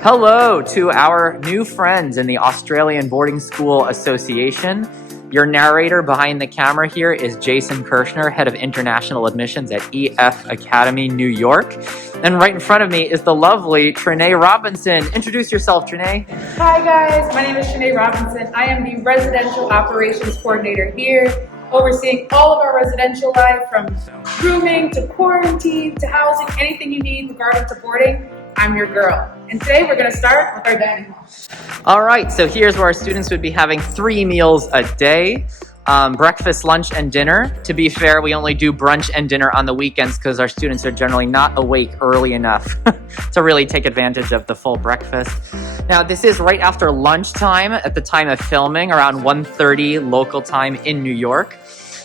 Hello to our new friends in the Australian Boarding School Association. Your narrator behind the camera here is Jason Kirshner, Head of International Admissions at EF Academy, New York. And right in front of me is the lovely Trinae Robinson. Introduce yourself, Trinae. Hi guys, my name is Trinae Robinson. I am the Residential Operations Coordinator here, overseeing all of our residential life from grooming to quarantine to housing, anything you need regarding to boarding. I'm your girl. And today we're going to start with our dining hall. All right, so here's where our students would be having 3 meals a day. Breakfast, lunch, and dinner. To be fair, we only do brunch and dinner on the weekends because our students are generally not awake early enough to really take advantage of the full breakfast. Now, this is right after lunchtime at the time of filming, around 1:30 local time in New York.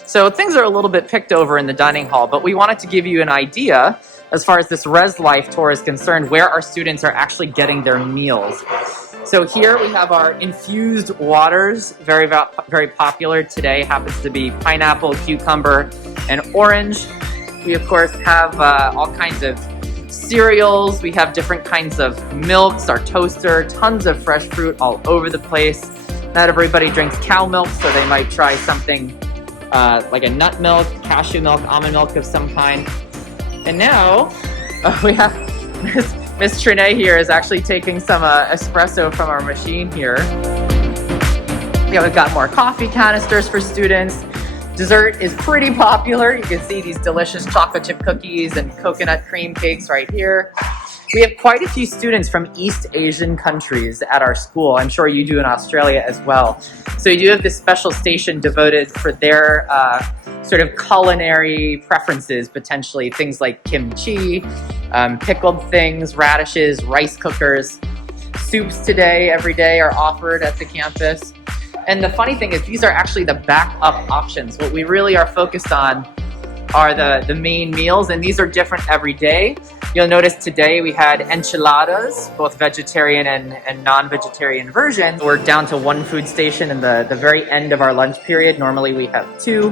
So things are a little bit picked over in the dining hall, but we wanted to give you an idea as far as this Res Life tour is concerned, where our students are actually getting their meals. So here we have our infused waters, very popular today, happens to be pineapple, cucumber, and orange. We of course have all kinds of cereals, we have different kinds of milks, our toaster, tons of fresh fruit all over the place. Not everybody drinks cow milk, so they might try something like a nut milk, cashew milk, almond milk of some kind. And now we have Miss Trinae here is actually taking some espresso from our machine here. Yeah, we've got more coffee canisters for students. Dessert is pretty popular. You can see these delicious chocolate chip cookies and coconut cream cakes right here. We have quite a few students from East Asian countries at our school. I'm sure you do in Australia as well. So you do have this special station devoted for their sort of culinary preferences, potentially things like kimchi, pickled things, radishes, rice cookers. Soups today, every day, are offered at the campus. And the funny thing is these are actually the backup options. What we really are focused on are the main meals, and these are different every day. You'll notice today we had enchiladas, both vegetarian and non-vegetarian versions. We're down to 1 food station in the very end of our lunch period. Normally we have 2.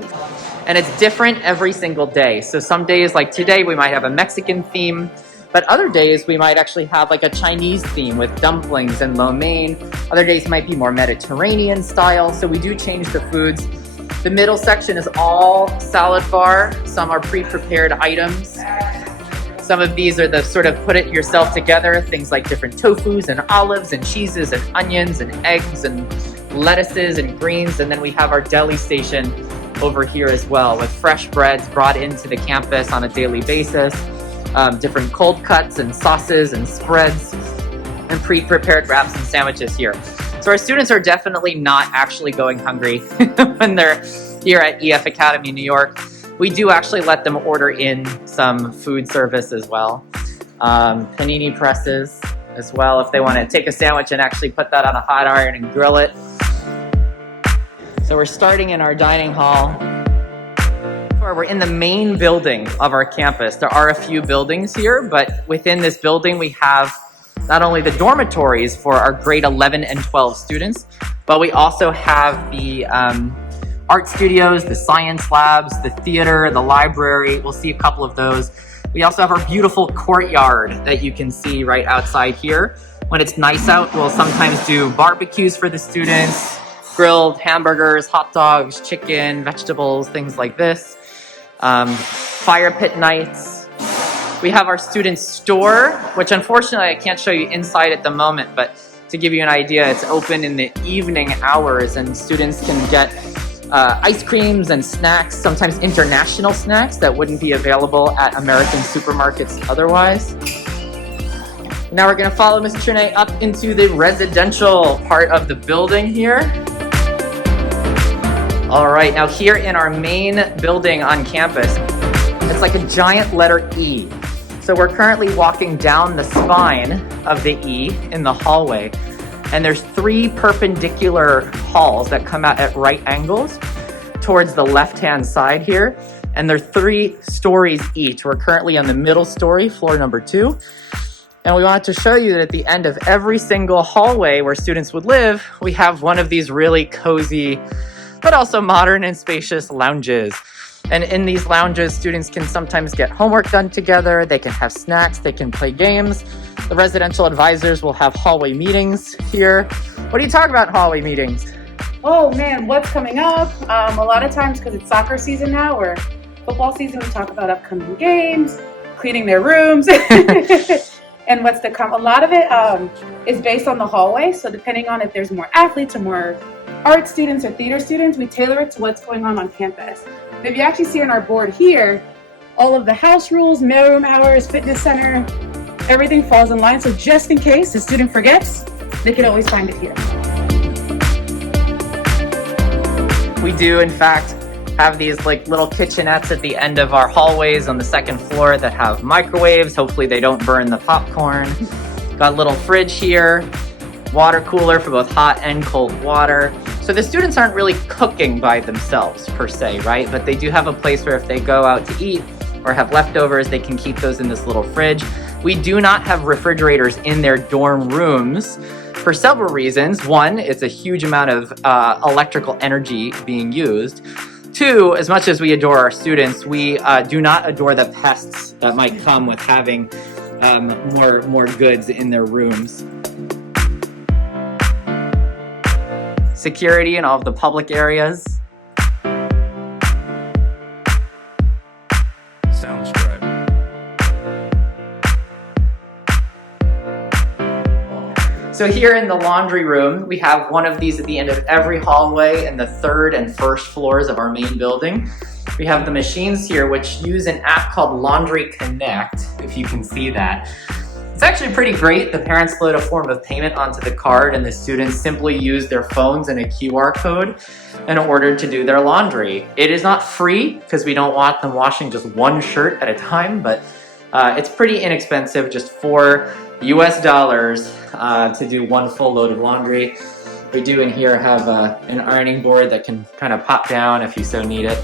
And it's different every single day. So some days like today we might have a Mexican theme, but other days we might actually have like a Chinese theme with dumplings and lo mein. Other days might be more Mediterranean style. So we do change the foods. The middle section is all salad bar. Some are pre-prepared items. Some of these are the sort of put it yourself together, things like different tofus and olives and cheeses and onions and eggs and lettuces and greens. And then we have our deli station over here as well with fresh breads brought into the campus on a daily basis, different cold cuts and sauces and spreads, and pre-prepared wraps and sandwiches here. So our students are definitely not actually going hungry when they're here at EF Academy, New York. We do actually let them order in some food service as well. Panini presses as well if they want to take a sandwich and actually put that on a hot iron and grill it. So we're starting in our dining hall. We're in the main building of our campus. There are a few buildings here, but within this building we have not only the dormitories for our grade 11 and 12 students, but we also have the art studios, the science labs, the theater, the library. We'll see a couple of those. We also have our beautiful courtyard that you can see right outside here. When it's nice out, we'll sometimes do barbecues for the students, grilled hamburgers, hot dogs, chicken, vegetables, things like this. Fire pit nights. We have our student store, which unfortunately I can't show you inside at the moment, but to give you an idea, it's open in the evening hours and students can get ice creams and snacks, sometimes international snacks that wouldn't be available at American supermarkets otherwise. Now we're gonna follow Ms. Trinae up into the residential part of the building here. All right, now here in our main building on campus, it's like a giant letter E. So we're currently walking down the spine of the E in the hallway, and there's 3 perpendicular halls that come out at right angles towards the left-hand side here, and they're 3 stories each. We're currently on the middle story, floor number 2, and we wanted to show you that at the end of every single hallway where students would live, we have one of these really cozy, but also modern and spacious lounges. And in these lounges, students can sometimes get homework done together, they can have snacks, they can play games. The residential advisors will have hallway meetings here. What do you talk about in hallway meetings? Oh man, what's coming up? A lot of times, because it's soccer season now or football season, we talk about upcoming games, cleaning their rooms, and what's to come. A lot of it is based on the hallway. So depending on if there's more athletes or more art students or theater students, we tailor it to what's going on campus. But if you actually see on our board here, all of the house rules, mailroom hours, fitness center, everything falls in line. So just in case the student forgets, they can always find it here. We do, in fact, have these like little kitchenettes at the end of our hallways on the second floor that have microwaves. Hopefully they don't burn the popcorn. Got a little fridge here, water cooler for both hot and cold water. So the students aren't really cooking by themselves per se, right? But they do have a place where if they go out to eat or have leftovers, they can keep those in this little fridge. We do not have refrigerators in their dorm rooms for several reasons. One, it's a huge amount of electrical energy being used. Two, as much as we adore our students, we do not adore the pests that might come with having more goods in their rooms. Security in all of the public areas. Sounds right. So here in the laundry room, we have one of these at the end of every hallway in the third and first floors of our main building. We have the machines here which use an app called Laundry Connect, if you can see that. It's actually pretty great. The parents load a form of payment onto the card and the students simply use their phones and a QR code in order to do their laundry. It is not free because we don't want them washing just one shirt at a time, but it's pretty inexpensive, just $4 to do one full load of laundry. We do in here have an ironing board that can kind of pop down if you so need it.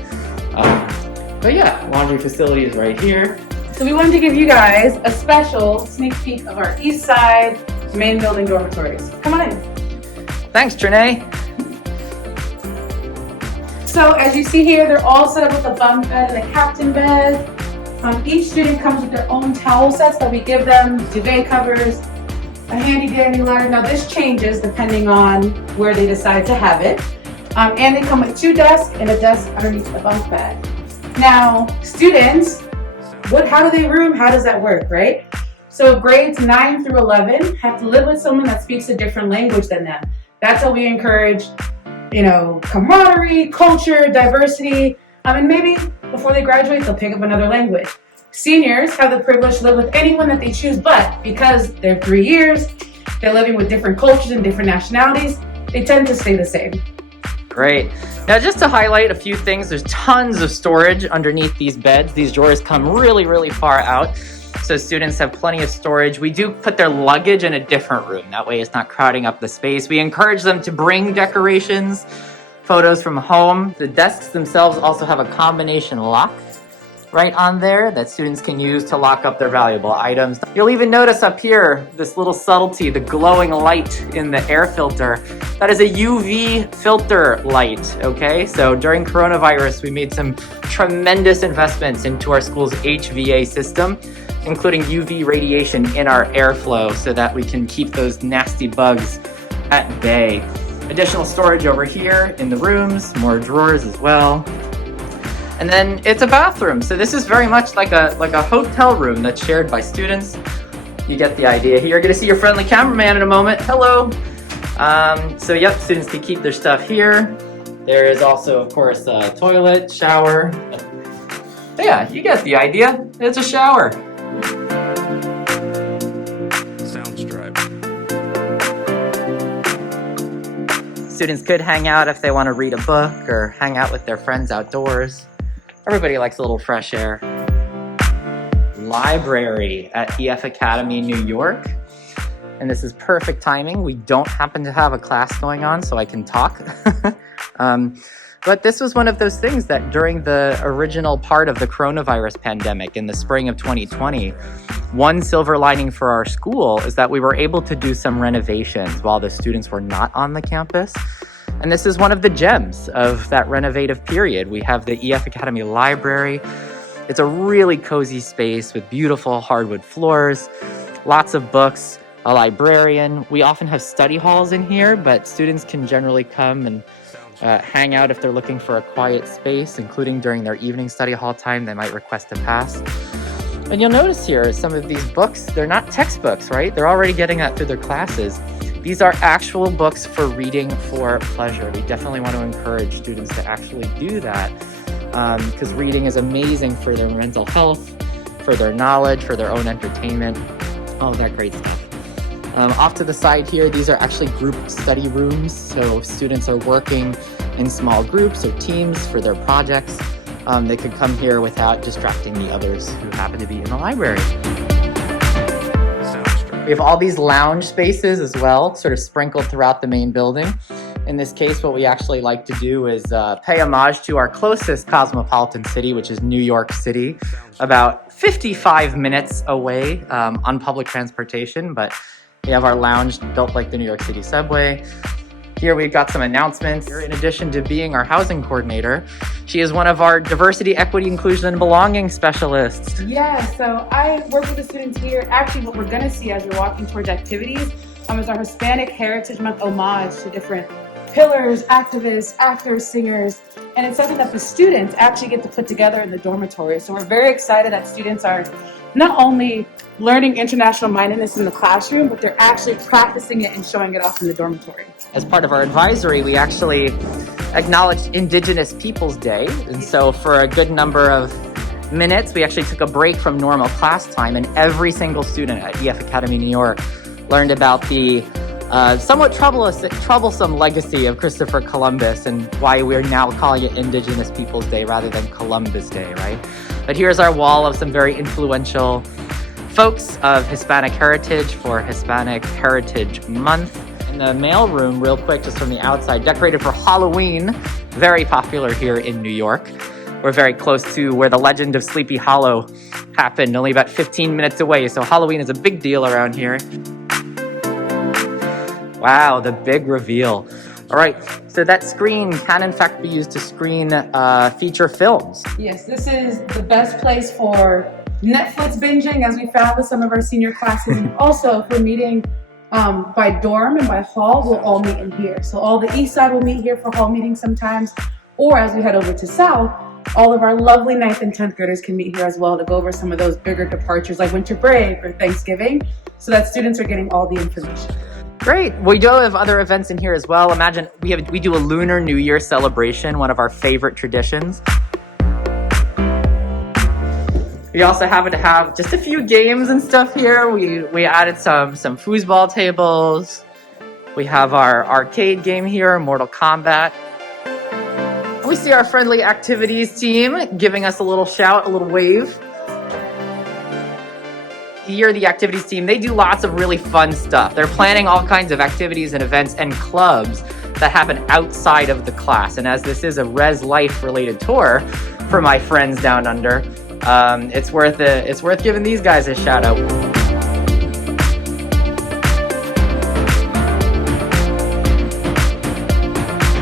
But yeah, laundry facility is right here. So we wanted to give you guys a special sneak peek of our east side main building dormitories. Come on in. Thanks, Trinae. So as you see here, they're all set up with a bunk bed and a captain bed. Each student comes with their own towel sets that we give them, duvet covers, a handy dandy ladder. Now this changes depending on where they decide to have it. And they come with 2 desks and a desk underneath the bunk bed. Now students, how do they room? How does that work, right? So grades 9 through 11 have to live with someone that speaks a different language than them. That's how we encourage, camaraderie, culture, diversity, and maybe before they graduate, they'll pick up another language. Seniors have the privilege to live with anyone that they choose, but because they're 3 years, they're living with different cultures and different nationalities, they tend to stay the same. Great. Now just to highlight a few things, there's tons of storage underneath these beds. These drawers come really, really far out, so students have plenty of storage. We do put their luggage in a different room. That way it's not crowding up the space. We encourage them to bring decorations, photos from home. The desks themselves also have a combination lock right on there that students can use to lock up their valuable items. You'll even notice up here this little subtlety, the glowing light in the air filter. That is a UV filter light, okay? So during coronavirus, we made some tremendous investments into our school's HVA system, including UV radiation in our airflow so that we can keep those nasty bugs at bay. Additional storage over here in the rooms, more drawers as well. And then it's a bathroom. So this is very much like a hotel room that's shared by students. You get the idea here. You're gonna see your friendly cameraman in a moment. Hello. So yep, students can keep their stuff here. There is also, of course, a toilet, shower. But yeah, you get the idea. It's a shower. Sounds right. Students could hang out if they want to read a book or hang out with their friends outdoors. Everybody likes a little fresh air. Library at EF Academy, New York. And this is perfect timing. We don't happen to have a class going on, so I can talk. But this was one of those things that during the original part of the coronavirus pandemic in the spring of 2020, one silver lining for our school is that we were able to do some renovations while the students were not on the campus. And this is one of the gems of that renovative period. We have the EF Academy Library. It's a really cozy space with beautiful hardwood floors, lots of books, a librarian. We often have study halls in here, but students can generally come and hang out if they're looking for a quiet space, including during their evening study hall time. They might request a pass. And you'll notice here some of these books, they're not textbooks, right? They're already getting that through their classes. These are actual books for reading for pleasure. We definitely want to encourage students to actually do that because reading is amazing for their mental health, for their knowledge, for their own entertainment, all that great stuff. Off to the side here, these are actually group study rooms. So if students are working in small groups or teams for their projects, they could come here without distracting the others who happen to be in the library. We have all these lounge spaces as well, sort of sprinkled throughout the main building. In this case, what we actually like to do is pay homage to our closest cosmopolitan city, which is New York City, about 55 minutes away on public transportation, but we have our lounge built like the New York City subway. Here we've got some announcements. In addition to being our housing coordinator, she is one of our diversity, equity, inclusion, and belonging specialists. Yeah, so I work with the students here. Actually, what we're gonna see as we're walking towards activities is our Hispanic Heritage Month homage to different pillars, activists, actors, singers, and it's something that the students actually get to put together in the dormitory. So we're very excited that students are not only learning international mindedness in the classroom, but they're actually practicing it and showing it off in the dormitory. As part of our advisory, we actually acknowledged Indigenous Peoples Day. And so for a good number of minutes, we actually took a break from normal class time, and every single student at EF Academy New York learned about the somewhat troublesome legacy of Christopher Columbus and why we're now calling it Indigenous Peoples Day rather than Columbus Day, right? But here's our wall of some very influential folks of Hispanic heritage for Hispanic Heritage Month. In the mailroom, real quick, just from the outside, decorated for Halloween, very popular here in New York. We're very close to where the legend of Sleepy Hollow happened, only about 15 minutes away, so Halloween is a big deal around here. Wow, the big reveal. All right, so that screen can in fact be used to screen feature films. Yes, this is the best place for Netflix binging, as we found with some of our senior classes, and also if we're meeting by dorm and by hall, we'll all meet in here. So all the east side will meet here for hall meetings sometimes, or as we head over to south, all of our lovely 9th and 10th graders can meet here as well to go over some of those bigger departures like winter break or Thanksgiving, so that students are getting all the information. Great. We do have other events in here as well. Imagine we do a Lunar New Year celebration, one of our favorite traditions. We also happen to have just a few games and stuff here. We added some foosball tables. We have our arcade game here, Mortal Kombat. We see our friendly activities team giving us a little shout, a little wave. Here, the activities team, they do lots of really fun stuff. They're planning all kinds of activities and events and clubs that happen outside of the class. And as this is a Res Life related tour for my friends down under, it's worth giving these guys a shout out.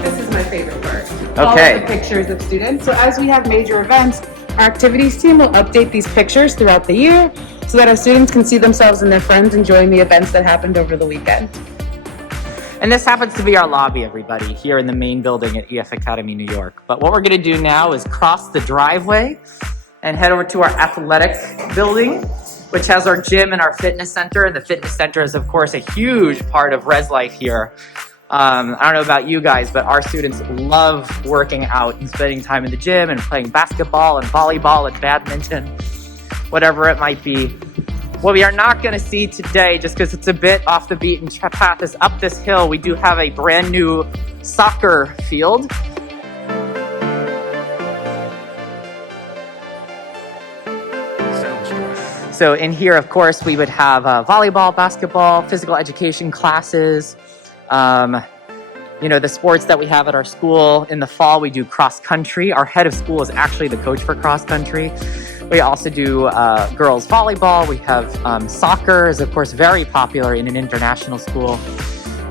This is my favorite part. Okay. All of the pictures of students. So as we have major events, our activities team will update these pictures throughout the year so that our students can see themselves and their friends enjoying the events that happened over the weekend. And this happens to be our lobby, everybody, here in the main building at EF Academy New York. But what we're gonna do now is cross the driveway and head over to our athletic building, which has our gym and our fitness center. And the fitness center is, of course, a huge part of Res Life here. I don't know about you guys, but our students love working out and spending time in the gym and playing basketball and volleyball and badminton, whatever it might be. What we are not going to see today, just because it's a bit off the beaten path, is up this hill. We do have a brand new soccer field. So in here, of course, we would have volleyball, basketball, physical education classes, the sports that we have at our school. In the fall, we do cross country. Our head of school is actually the coach for cross country. We also do girls volleyball. We have soccer is, of course, very popular in an international school.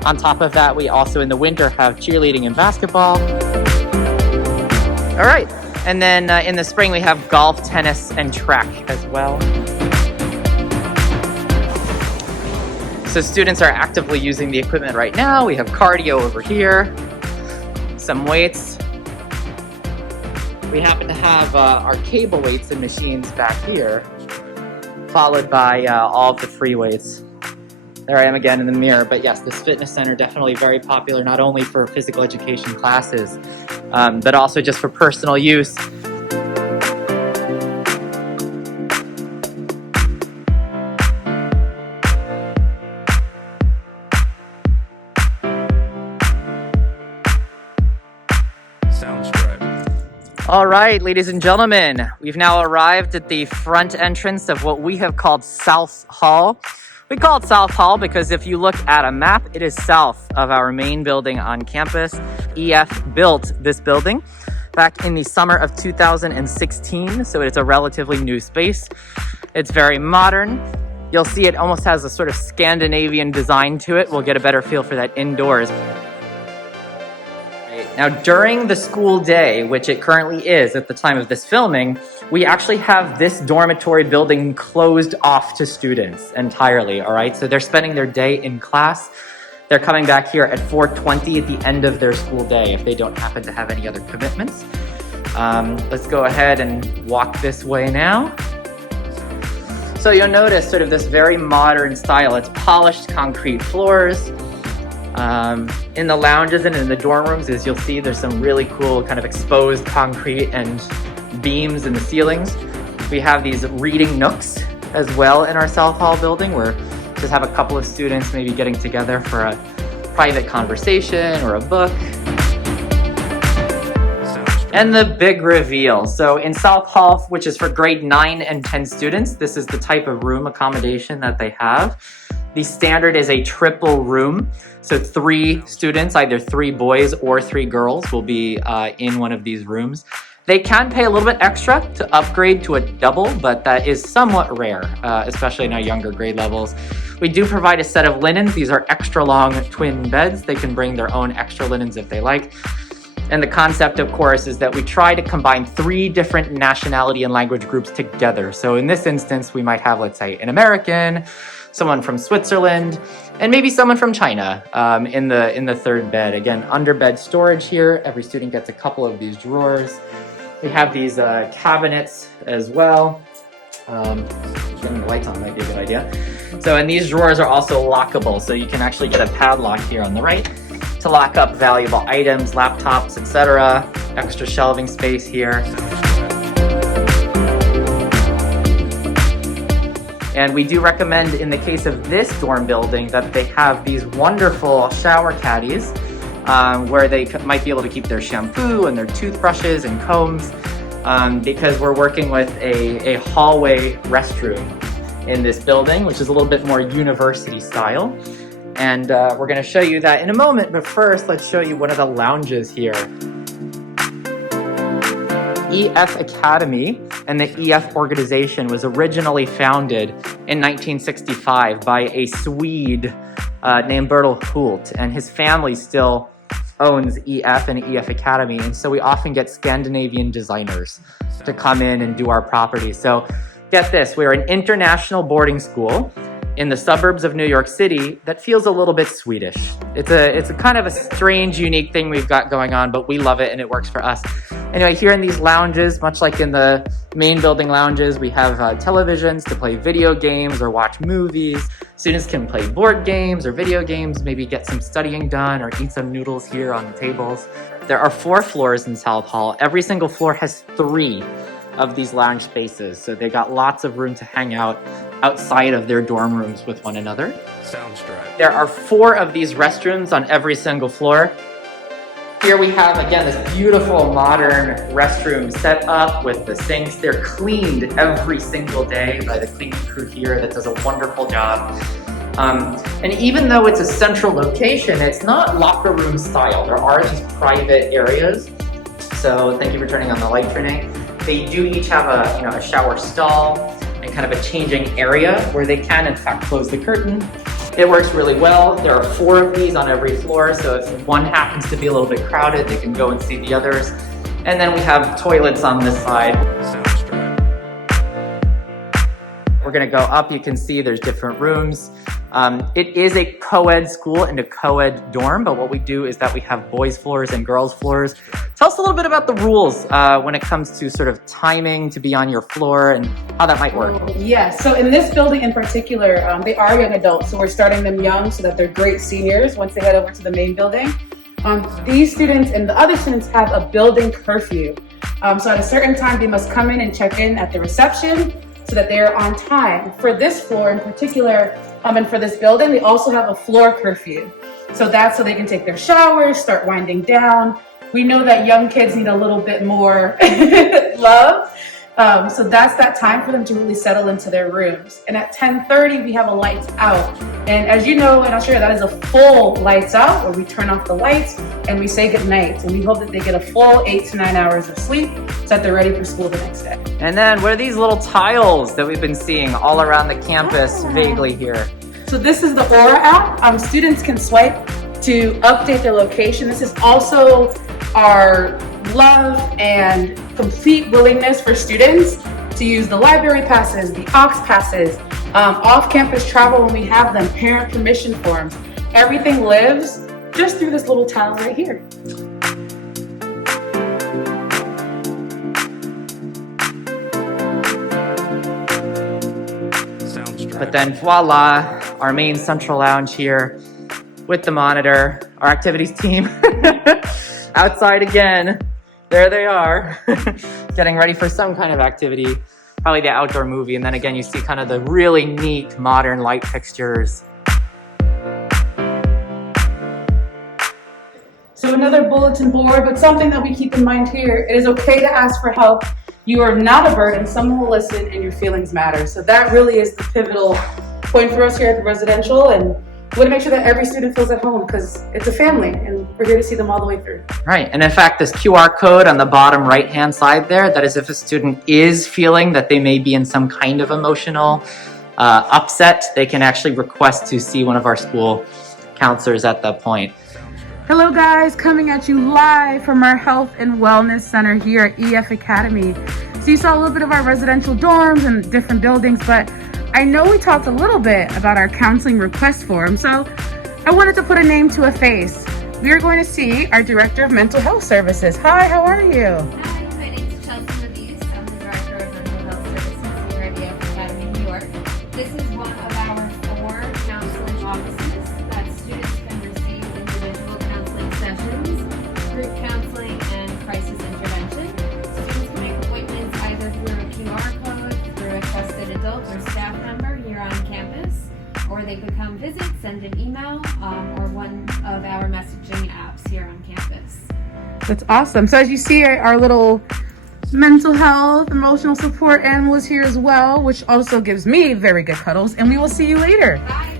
On top of that, we also in the winter have cheerleading and basketball. All right, and then in the spring we have golf, tennis, and track as well. So students are actively using the equipment right now. We have cardio over here, some weights. We happen to have our cable weights and machines back here, followed by all of the free weights. There I am again in the mirror, but yes, this fitness center definitely very popular, not only for physical education classes, but also just for personal use. All right, ladies and gentlemen, we've now arrived at the front entrance of what we have called South Hall. We call it South Hall because if you look at a map, it is south of our main building on campus. EF built this building back in the summer of 2016, so it's a relatively new space. It's very modern. You'll see it almost has a sort of Scandinavian design to it. We'll get a better feel for that indoors. Now, during the school day, which it currently is at the time of this filming, we actually have this dormitory building closed off to students entirely, all right? So they're spending their day in class. They're coming back here at 4:20 at the end of their school day if they don't happen to have any other commitments. Let's go ahead and walk this way now. So you'll notice sort of this very modern style. It's polished concrete floors. In the lounges and in the dorm rooms, as you'll see, there's some really cool kind of exposed concrete and beams in the ceilings. We have these reading nooks as well in our South Hall building where just have a couple of students maybe getting together for a private conversation or a book. And the big reveal. So in South Hall, which is for grade 9 and 10 students, this is the type of room accommodation that they have. The standard is a triple room. So 3 students, either 3 boys or 3 girls, will be in one of these rooms. They can pay a little bit extra to upgrade to a double, but that is somewhat rare, especially in our younger grade levels. We do provide a set of linens. These are extra long twin beds. They can bring their own extra linens if they like. And the concept, of course, is that we try to combine 3 different nationality and language groups together. So in this instance, we might have, let's say, an American, someone from Switzerland, and maybe someone from China in the third bed. Again, under bed storage here. Every student gets a couple of these drawers. We have these cabinets as well. Getting the lights on might be a good idea. So, and these drawers are also lockable, so you can actually get a padlock here on the right to lock up valuable items, laptops, etc. Extra shelving space here. And we do recommend, in the case of this dorm building, that they have these wonderful shower caddies where they might be able to keep their shampoo and their toothbrushes and combs because we're working with a hallway restroom in this building, which is a little bit more university style. And we're going to show you that in a moment, but first let's show you one of the lounges here. EF Academy and the EF organization was originally founded in 1965 by a Swede named Bertil Hult, and his family still owns EF and EF Academy, and so we often get Scandinavian designers to come in and do our property. So get this, we're an international boarding school in the suburbs of New York City that feels a little bit Swedish. It's a kind of a strange, unique thing we've got going on, but we love it and it works for us. Anyway, here in these lounges, much like in the main building lounges, we have televisions to play video games or watch movies. Students can play board games or video games, maybe get some studying done or eat some noodles here on the tables. There are 4 floors in South Hall. Every single floor has 3 of these lounge spaces, so they got lots of room to hang out outside of their dorm rooms with one another. Sounds right. There are 4 of these restrooms on every single floor. Here we have, again, this beautiful modern restroom set up with the sinks. They're cleaned every single day by the cleaning crew here that does a wonderful job. And even though it's a central location, it's not locker room style. There are these private areas. So thank you for turning on the light, Trinae. They do each have a shower stall and kind of a changing area where they can in fact close the curtain It works really well. There are 4 of these on every floor, so if one happens to be a little bit crowded, they can go and see the others. And then we have toilets on this side. Soundstripe. We're gonna go up, you can see there's different rooms. It is a co-ed school and a co-ed dorm, but what we do is that we have boys floors and girls floors. Tell us a little bit about the rules when it comes to sort of timing to be on your floor and how that might work. Yes, so in this building in particular, they are young adults, so we're starting them young so that they're great seniors once they head over to the main building. These students and the other students have a building curfew. So at a certain time, they must come in and check in at the reception so that they're on time. For this floor in particular, and for this building, they also have a floor curfew. So that's so they can take their showers, start winding down. We know that young kids need a little bit more love. So that's that time for them to really settle into their rooms. And at 10:30, we have a lights out. And as you know, and I'll show you, that is a full lights out where we turn off the lights and we say goodnight. And we hope that they get a full 8 to 9 hours of sleep so that they're ready for school the next day. And then what are these little tiles that we've been seeing all around the campus vaguely here? So this is the Aura app. Students can swipe to update their location. This is also our love and complete willingness for students to use the library passes, the aux passes, off-campus travel when we have them, parent permission forms. Everything lives just through this little tile right here. Soundstripe. But then voila, our main central lounge here with the monitor, our activities team. Outside again, there they are, getting ready for some kind of activity, probably the outdoor movie. And then again, you see kind of the really neat modern light fixtures. So another bulletin board, but something that we keep in mind here, it is okay to ask for help. You are not a burden, someone will listen and your feelings matter. So that really is the pivotal point for us here at the residential, and we want to make sure that every student feels at home because it's a family and we're here to see them all the way through. Right, and in fact, this QR code on the bottom right-hand side there, that is if a student is feeling that they may be in some kind of emotional upset, they can actually request to see one of our school counselors at that point. Hello guys, coming at you live from our Health and Wellness Center here at EF Academy. So you saw a little bit of our residential dorms and different buildings, but I know we talked a little bit about our counseling request form, so I wanted to put a name to a face. We are going to see our Director of Mental Health Services. Hi, how are you? Hi, my name is Chelsea Levies. I'm the Director of Mental Health Services here at EF Academy, New York. This is one of our 4 counseling offices that students can receive individual counseling sessions, group counseling, and crisis intervention. Students can make appointments either through a QR code, through a trusted adult or staff member here on campus, or they could come visit, send an email, or one of our messaging apps here on campus. That's awesome. So as you see, our little mental health, emotional support animal is here as well, which also gives me very good cuddles, and we will see you later. Bye.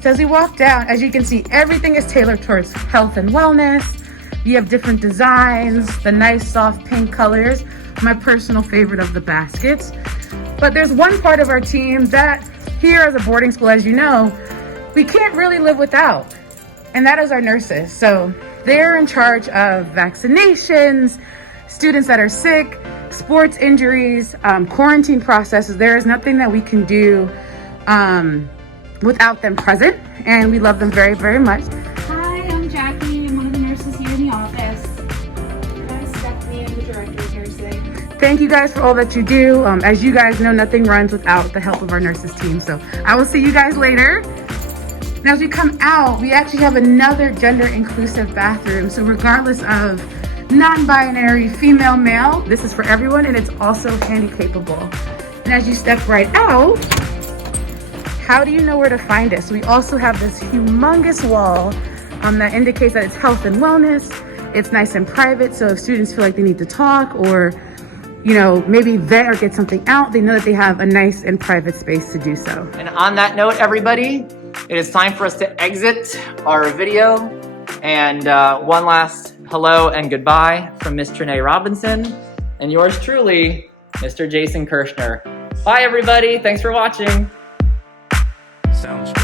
So as we walk down, as you can see, everything is tailored towards health and wellness. You have different designs, the nice soft pink colors, my personal favorite of the baskets. But there's one part of our team that here as a boarding school, as you know, we can't really live without, and that is our nurses. So they're in charge of vaccinations, students that are sick, sports injuries, quarantine processes. There is nothing that we can do without them present, and we love them very, very much. Hi, I'm Jackie. I'm one of the nurses here in the office. And I'm Stephanie. I'm the Director of Nursing. Thank you guys for all that you do. As you guys know, nothing runs without the help of our nurses team. So I will see you guys later. Now, as we come out, we actually have another gender inclusive bathroom. So regardless of non-binary, female, male, this is for everyone, and it's also handy capable. And as you step right out, how do you know where to find us? We also have this humongous wall that indicates that it's health and wellness. It's nice and private, so if students feel like they need to talk or, you know, maybe vent or get something out, they know that they have a nice and private space to do so. And on that note, everybody, it is time for us to exit our video. And one last hello and goodbye from Miss Trinae Robinson and yours truly, Mr. Jason Kirshner. Bye, everybody. Thanks for watching. Soundstripe.